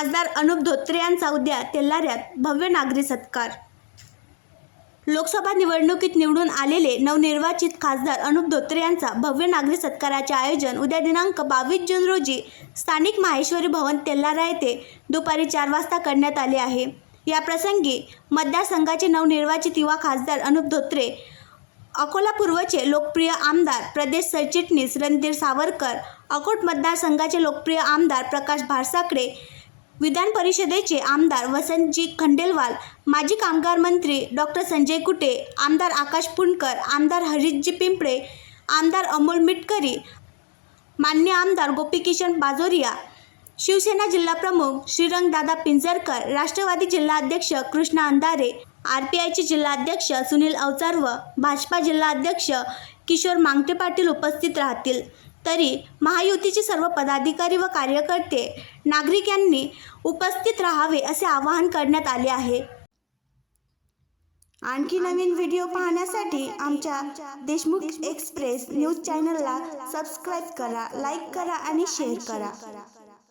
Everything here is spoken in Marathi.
खासदार अनुप धोत्रे यांचा उद्या तेल्हाऱ्यात भव्य नागरी सत्कार। लोकसभा निवडणुकीत निवडून आलेले नवनिर्वाचित खासदार अनुप धोत्रे यांचा भव्य नागरी सत्काराचे आयोजन उद्या दिनांक 22 जून रोजी स्थानिक माहेश्वरी भवन तेल्हारा येथे दुपारी 4 वाजता करण्यात आले आहे। या प्रसंगी मतदारसंघाचे नवनिर्वाचित युवा खासदार अनुप धोत्रे, अकोला पूर्वचे लोकप्रिय आमदार प्रदेश सरचिटणीस रणधीर सावरकर, अकोट मतदारसंघाचे लोकप्रिय आमदार प्रकाश भाडसाकडे, विधान परिषदेचे आमदार वसंतजी खंडेलवाल, माजी कामगार मंत्री डॉक्टर संजय कुटे, आमदार आकाश पुणकर, आमदार हरीशजी पिंपळे, आमदार अमोल मिटकरी, मान्य आमदार गोपीकिशन बाजोरिया, शिवसेना जिल्हाप्रमुख श्रीरंगदादा पिंजरकर, राष्ट्रवादी जिल्हाध्यक्ष कृष्णा अंधारे, आरपीआयचे जिल्हाध्यक्ष सुनील अवचार व भाजपा जिल्हाध्यक्ष किशोर मांगटे पाटील उपस्थित राहतील। तरी महायुतीचे सर्व पदाधिकारी व कार्यकर्ते नागरिक यांनी उपस्थित राहावे असे आवाहन करण्यात आले आहे। आणखी नवीन व्हिडिओ पाहण्यासाठी आमच्या देशमुख एक्सप्रेस न्यूज चॅनलला सबस्क्राईब करा, लाईक करा आणि शेअर करा।